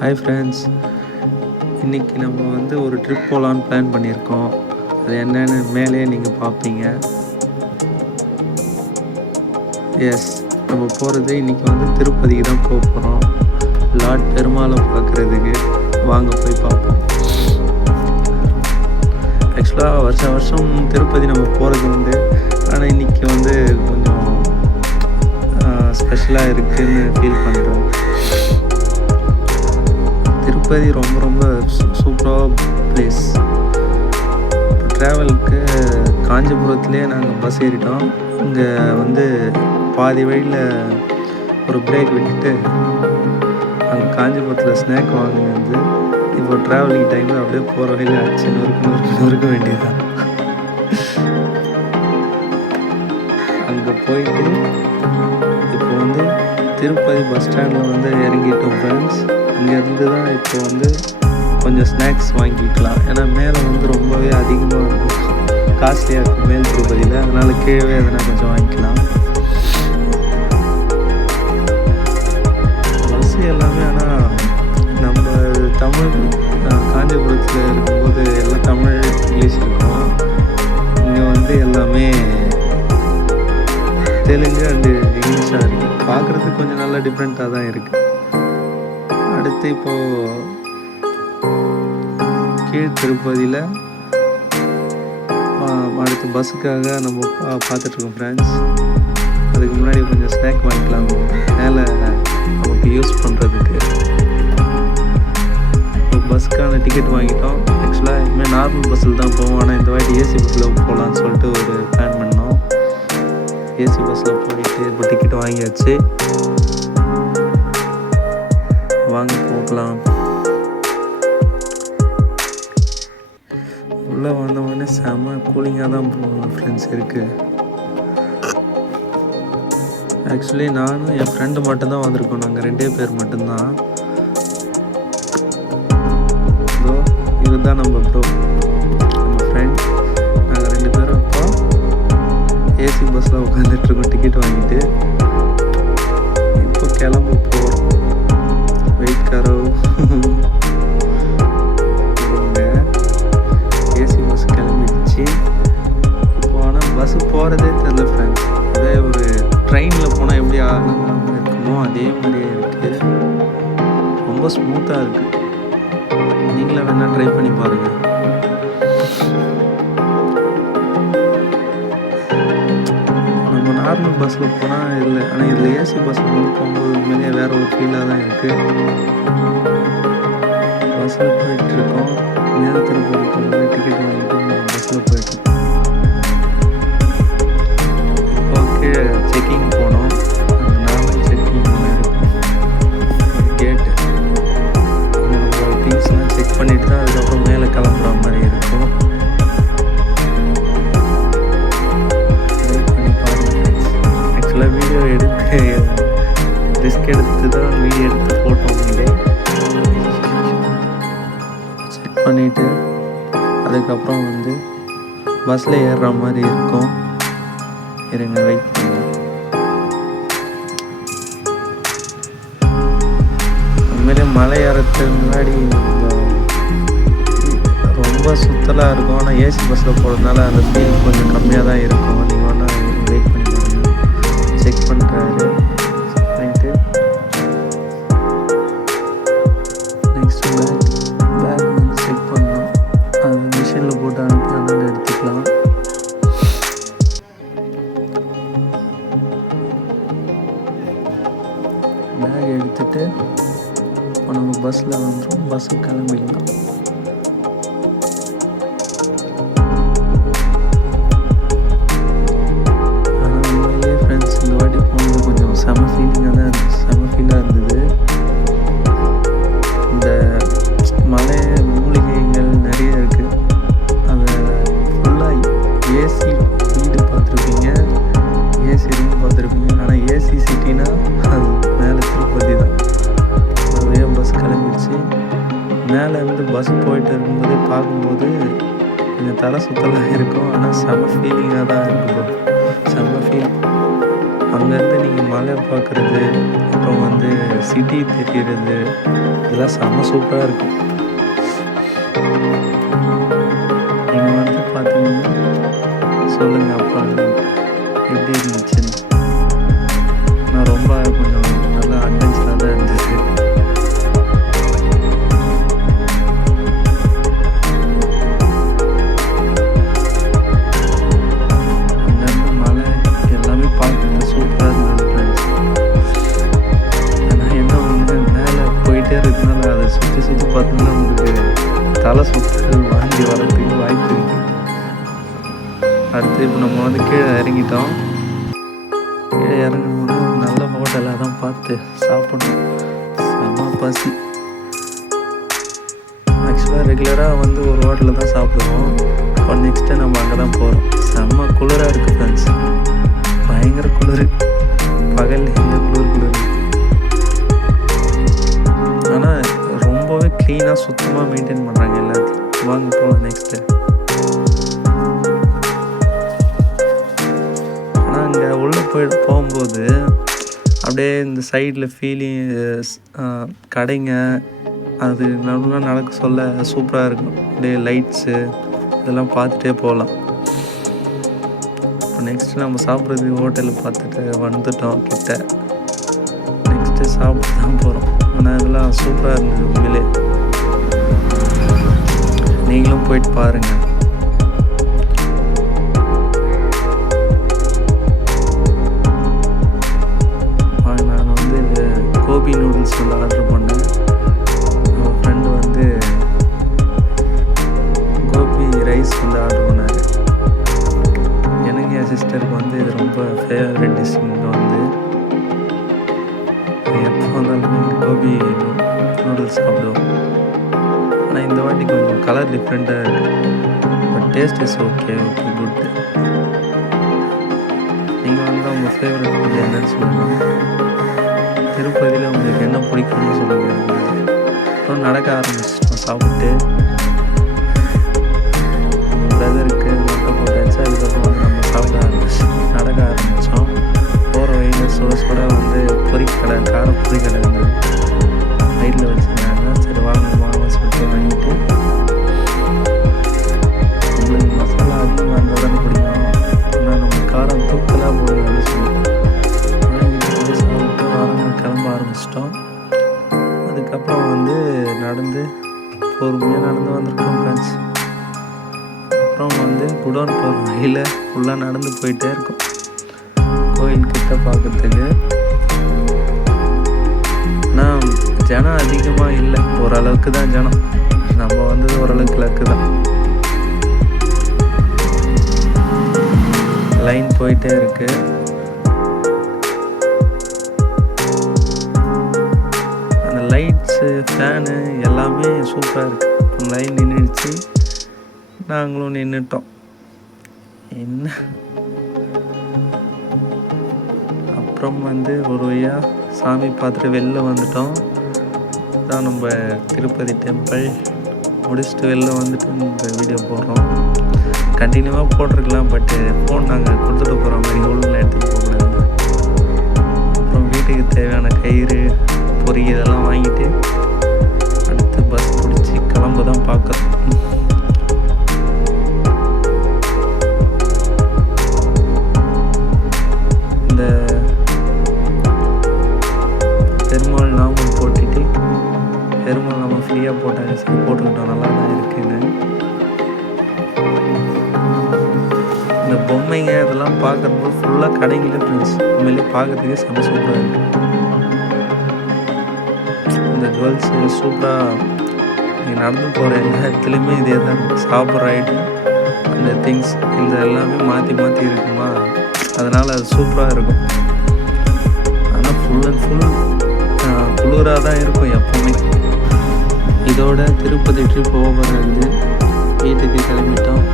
Hi friends, இன்றைக்கி நம்ம வந்து ஒரு ட்ரிப் போகலான்னு பிளான் பண்ணியிருக்கோம். அது என்னென்னு மேலே நீங்கள் பார்ப்பீங்க. எஸ், நம்ம போகிறது இன்றைக்கி வந்து திருப்பதிக்கு தான் போக போகிறோம். லார்ட் பெருமாளை பார்க்குறதுக்கு. வாங்க போய் பார்ப்போம். ஆக்சுவலாக வருஷம் திருப்பதி நம்ம போகிறது உண்டு. ஆனால் இன்றைக்கி வந்து கொஞ்சம் ஸ்பெஷலாக இருக்குதுன்னு ஃபீல் பண்ணுறேன். திருப்பதி ரொம்ப சூப்பராக பிளேஸ். இப்போ ட்ராவலுக்கு காஞ்சிபுரத்துலேயே நாங்கள் பஸ் ஏறிட்டோம். இங்கே வந்து பாதி வழியில் ஒரு பிரேக் விட்டுட்டு அங்கே காஞ்சிபுரத்தில் ஸ்நாக் வாங்கினது. இப்போ ட்ராவலிங் டைமில் அப்படியே போகிற வழியில் ஆச்சு நொறுக்க வேண்டியதுதான். அங்கே போயிட்டு இப்போ வந்து திருப்பதி பஸ் ஸ்டாண்டில் வந்து இறங்கிட்டோம் ஃப்ரெண்ட்ஸ். இங்கேருந்து தான் இப்போ வந்து கொஞ்சம் ஸ்நாக்ஸ் வாங்கிக்கலாம். ஏன்னா மேலே வந்து ரொம்பவே அதிகமாக இருக்கும், காஸ்ட்லியாக இருக்கும் மேல் திருப்பதியில். அதனால் கீழே எதனா கொஞ்சம் வாங்கிக்கலாம். பஸ் எல்லாமே ஆனால் நம்ம தமிழ் காஞ்சிபுரத்தில் இருக்கும்போது எல்லாம் தமிழ் இங்கிலீஷ் இருக்கும். இங்கே வந்து எல்லாமே தெலுங்கு அண்டு இங்கிலீஷாக இருக்குது. பார்க்குறதுக்கு கொஞ்சம் நல்லா டிஃப்ரெண்ட்டாக தான் இருக்குது. அடுத்து இப்போது கீழ் திருப்பதியில் அடுத்து பஸ்ஸுக்காக நம்ம பார்த்துட்ருக்கோம் ஃப்ரெண்ட்ஸ். அதுக்கு முன்னாடி கொஞ்சம் ஸ்நாக் வாங்கிக்கலாம் மேலே நமக்கு யூஸ் பண்ணுறதுக்கு. இப்போ பஸ்ஸுக்கான டிக்கெட் வாங்கிட்டோம். ஆக்சுவலாக இனிமேல் நார்மல் பஸ்ஸில் தான் போவோம். ஆனால் இந்த வாட்டி ஏசி பஸ்ஸில் போகலான்னு சொல்லிட்டு ஒரு பிளான் பண்ணோம். ஏசி பஸ்ஸில் போயிட்டு இப்போ டிக்கெட் வாங்கியாச்சு. வாங்க போகலாம். உள்ளே வந்தவொடனே செம்ம கூலிங்காக தான் ஃப்ரெண்ட்ஸ் இருக்குது. ஆக்சுவலி நானும் என் ஃப்ரெண்டு மட்டும்தான் வந்திருக்கோம். நாங்கள் 2 பேர் மட்டும்தான். ஸோ இதுதான் நம்ம நம்ம ஃப்ரெண்ட். நாங்கள் 2 பேரும் இப்போ ஏசி பஸ்ஸில் உட்காந்துட்ருக்கோம் டிக்கெட் வாங்கிட்டு. இப்போ கிளம்ப போகிறோம். வெயிட் கரோ. ஏசி பஸ் கிளம்பிடுச்சு இப்போ. ஆனால் பஸ்ஸு போகிறதே தெரியல ஃப்ரெண்ட்ஸ். அதே ஒரு ட்ரெயினில் போனால் எப்படி இருக்குமோ அதே மாதிரியே இருக்குது. ரொம்ப ஸ்மூத்தாக இருக்குது. நீங்களே வேணால் ட்ரை பண்ணி பாருங்கள். நம்ம நார்மல் பஸ்ஸில் போனால் இல்லை, ஆனால் இதில் ஏசி பஸ்ஸில் வந்து போகும்போது உண்மையிலேயே வேறு ஒரு ஃபீலாக தான் இருக்குது. பஸ்ஸில் போயிட்டுருக்கோம். நேரத்தில் போயிட்டு டிக்கெட் வாங்கிட்டு பஸ்ஸில் போயிட்டுருக்கோம். இப்போ கீழே செக்கிங் போனோம். அந்த நார்மல் செக்கிங் இருக்கும் கேட்டு. நம்ம திங்ஸ்லாம் செக் பண்ணிவிட்டு தான் அதுக்கப்புறம் மேலே கிளம்புற மாதிரி இருக்கும். ஆக்சுவலாக வீடியோ எடுத்து ரிஸ்க் எடுத்து தான் வீடியோ எடுத்து போட்டோம். செக் பண்ணிவிட்டு அதுக்கப்புறம் வந்து பஸ்ஸில் ஏறுற மாதிரி இருக்கும். இருங்க, வெயிட் பண்ணுங்க. உண்மையிலே மலை ஏறத்துக்கு முன்னாடி ரொம்ப சுத்தலாக இருக்கும். ஆனால் ஏசி பஸ்ஸில் போகிறதுனால அந்த ஃபீல் கொஞ்சம் கம்மியாக தான் இருக்கும். நீங்கள் வேணால் வெயிட் பண்ணி பாருங்க. செக் பண்ணுறாரு. பண்ணிட்டு நெக்ஸ்ட்டு பேக் வந்து செக் பண்ணணும். அது மிஷினில் போட்டு அனுப்பி அதனால் எடுத்துக்கலாம். பேக் எடுத்துகிட்டு இப்போ நம்ம பஸ்ஸில் வந்துடும். பஸ்ஸுக்கு கிளம்பிடலாம். ஆனால் உண்மையிலே ஃப்ரெண்ட்ஸ் இந்த வாட்டி போனது கொஞ்சம் செம ஃபீலிங்காக தான் இருந்துச்சு. செம ஃபீலாக இருந்தது. இந்த மலை மூலிகைகள் நிறைய இருக்குது. அதை ஃபுல்லாக ஏசி வீடு பார்த்துருப்பீங்க, ஏசி ரூம் பார்த்துருப்பீங்க. ஆனால் ஏசி சிட்டினா அது மேலே திருப்பதி தான். அதுவே பஸ் கிளம்பிடுச்சு. மேலே இருந்து பஸ் போயிட்டு இருக்கும்போதே பார்க்கும்போது கொஞ்சம் தலை சுத்தலாக இருக்கும். ஆனால் செம ஃபீலிங்காக தான் இருக்கும். செம ஃபீல். அங்கேருந்து நீங்கள் மலை பார்க்குறது, அப்புறம் வந்து சிட்டி தெரிகிறது, இதெல்லாம் செம்ம சூப்பராக இருக்கும். நீங்கள் வந்து பார்த்தீங்கன்னா சொல்லுங்கள் அப்புறம் எப்படி இருந்துச்சுன்னு. நான் ரொம்ப கொஞ்சம் நல்லா அட்வென்ச்சராக தான் இருந்துச்சு. அங்கேருந்து மலை எல்லாமே பார்க்குறது சூப்பராக இருந்தது ஃப்ரெண்ட்ஸ். ஆனால் என்ன ஒன்று, மேலே போயிட்டே இருக்கிறதுனால அதை சுற்றி சுற்றி பார்த்தோம்னா உங்களுக்கு தலை சுற்றல் வாங்கி வரதுக்கு வாய்ப்பு இருக்குது. அடுத்து இப்போ நம்ம வந்து கீழே இறங்கிட்டோம். கீழே இறங்கணும்னா நல்ல ஹோட்டலாக தான் பார்த்து சாப்பிடணும். செம்ம பசி. ஆக்சுவலாக ரெகுலராக வந்து ஒரு ஹோட்டலில் தான் சாப்பிடுவோம். இப்போ நெக்ஸ்ட்டு நம்ம அங்கே தான் போகிறோம். செம்ம குளிராக இருக்குது ஃப்ரெண்ட்ஸ், பயங்கர குளிர். பகல் இந்த குளிர் ஆனால் ரொம்பவே க்ளீனாக சுத்தமாக மெயின்டைன் பண்ணுறாங்க எல்லாத்தையும். வாங்க போகலாம் நெக்ஸ்ட்டு. ஆனால் அங்கே உள்ளே போகும்போது அப்படியே இந்த சைடில் ஃபீலிங் கடைங்க அது நல்லா நடக்க சொல்ல சூப்பராக இருக்கும். அப்படியே லைட்ஸு இதெல்லாம் பார்த்துட்டே போகலாம். இப்போ நெக்ஸ்ட்டு நம்ம சாப்பிட்றதுக்கு ஹோட்டலில் பார்த்துட்டு வந்துட்டோம் கிட்ட. நெக்ஸ்ட்டு சாப்பிட்டு தான் போகிறோம். ஆனால் இதெல்லாம் சூப்பராக இருந்தது உண்மையிலே. நீங்களும் போயிட்டு பாருங்கள். நான் வந்து கோபி நூடுல்ஸ் வந்து ஆர்டர் பண்ணேன். நம்ம ஃப்ரெண்டு வந்து கோபி ரைஸ் வந்து ஆர்டர் பண்ணார். எனக்கு என் சிஸ்டருக்கு வந்து இது ரொம்ப ஃபேவரட் டிஷ். இங்கே வந்து எப்போ வந்தாலுமே கோபி நூடுல்ஸ் சாப்பிடுவோம். ஆனால் இந்த வாட்டி கொஞ்சம் கலர் டிஃப்ரெண்ட்டாக இருக்குது. But taste is okay good. நீங்கள் வந்து உங்கள் ஃபேவரட் ஃபுட் என்னன்னு சொல்லுங்கள். திருப்பதியில் உங்களுக்கு என்ன பிடிக்கும்னு சொல்லுங்கள். அப்புறம் நடக்க ஆரம்பிச்சிட்டோம் சாப்பிட்டு. பிரதருக்கு மொட்டை போட்டாச்சு. அதுக்கப்புறம் வந்து நம்ம சாப்பிட ஆரம்பிச்சோம், நடக்க ஆரம்பித்தோம். போகிற வழியில் சுட சுட வந்து பொரிக்கடை, கார பொரிக்கடை இருந்தது. சைடில் வச்சுருந்தாங்க. சரி வாங்க சொல்லிட்டு வாங்கிட்டு, உங்களுக்கு மசாலா அதிகமாக இருந்தால் தானே பிடிக்கும், ஆனால் நம்ம காரம் தூக்கலாக போடுறதுன்னு சொல்லிட்டு வாங்கிட்டு சாப்பிட்டு கிளம்ப ஆரம்பிச்சிட்டோம். அதுக்கப்புறம் வந்து நடந்து பொறுமையாக நடந்து வந்திருக்கோம் ஃப்ரெண்ட்ஸ். அப்புறம் வந்து குடோன் போகிற வழியில் ஃபுல்லாக நடந்து போயிட்டே இருக்கும் கோயில்கிட்ட பார்க்குறதுக்கு. ஆனால் ஜனம் அதிகமாக இல்லை, ஓரளவுக்கு தான் ஜனம். நம்ம வந்தது ஓரளவுக்கு லக்கு தான். லைன் போயிட்டே இருக்கு. அந்த லைட்ஸு ஃபேனு எல்லாமே சூப்பராக இருக்குது. லைன் நின்றுடுச்சு, நாங்களும் நின்றுட்டோம். என்ன அப்புறம் வந்து ஒரு வழியாக சாமி பார்த்துட்டு வெளில வந்துட்டோம். தான் நம்ம திருப்பதி டெம்பிள் முடிச்சுட்டு வெளில வந்துட்டு இந்த வீடியோ போடுறோம். கண்டினியூவாக போட்டிருக்கலாம், பட்டு ஃபோன் நாங்கள் கொடுத்துட்டு போகிற மாதிரி எவ்வளோலாம் எடுத்துகிட்டு போகக்கூடாது. அப்புறம் வீட்டுக்கு தேவையான கயிறு பொறி இதெல்லாம் வாங்கிட்டு அடுத்து பஸ் பிடிச்சி கிளம்ப தான் பார்க்குறோம். இந்த பெருமாள் நாமல் போட்டுட்டு பெருமாள் நம்ம ஃப்ரீயாக போட்டாங்க. சரி போட்டுக்கிட்டோம், நல்லா தான் இருக்குன்னு. இந்த பொம்மைங்க இதெல்லாம் பார்க்குறப்போ ஃபுல்லாக கடைங்களே ஃப்ரெண்ட்ஸ். உண்மையிலே பார்க்குறதுக்கே செம்ம சூப்பராக இருக்குது. இந்த ஜுவல்ஸு சூப்பராக நீங்கள் நடந்து போகிற எல்லா இடத்துலையுமே இதே தான் சாப்பிட்ற ஐட்டம், அந்த திங்ஸ் இந்த எல்லாமே மாற்றி மாற்றி இருக்குமா, அதனால் அது சூப்பராக இருக்கும். ஆனால் ஃபுல் அண்ட் ஃபுல் குளிராக தான் இருக்கும் எப்போவுமே. இதோட திருப்பதி ட்ரிப் ஓவர் வந்து வீட்டுக்கு கிளம்பிட்டோம்.